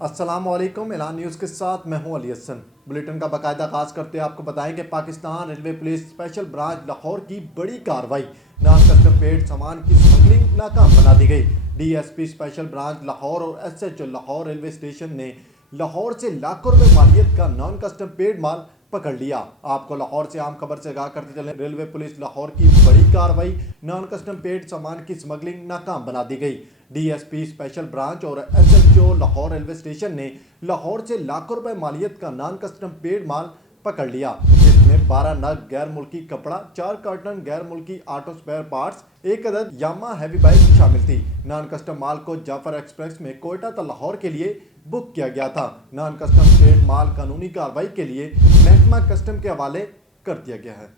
अस्सलामुअलैकुम। ऐलान न्यूज़ के साथ मैं हूं अली हसन। बुलेटिन का बाकायदा आगाज करते आपको बताएं कि Pakistan railway police special branch Lahore की बड़ी कार्रवाई, नॉन कस्टम पेड सामान की स्मगलिंग नाकाम बना दी गई। डीएसपी स्पेशल ब्रांच लाहौर और एसएचओ लाहौर रेलवे स्टेशन ने लाहौर से लाखों रुपए मालियत का नॉन कस्टम पेड माल पकड़ लिया। आपको लाहौर से आम खबर से आगाह करते चले, रेलवे पुलिस लाहौर की बड़ी कार्रवाई, नॉन कस्टम पेड सामान की स्मगलिंग नाकाम बना दी गई। डीएसपी स्पेशल ब्रांच और एसएचओ लाहौर रेलवे स्टेशन ने लाहौर से लाखों रुपए मालियत का नॉन कस्टम पेड माल पकड़ लिया, जिसमें 12 नग गैर मुल्की कपड़ा, 4 कार्टन गैर मुल्की ऑटो स्पेयर पार्ट्स, एक अदद यामा हैवी बाइक शामिल थी। नॉन कस्टम माल को जाफर एक्सप्रेस में कोयटा तो लाहौर के लिए बुक किया गया था। नॉन कस्टम पेड माल कानूनी कार्रवाई के लिए महकमा कस्टम के हवाले कर दिया गया है।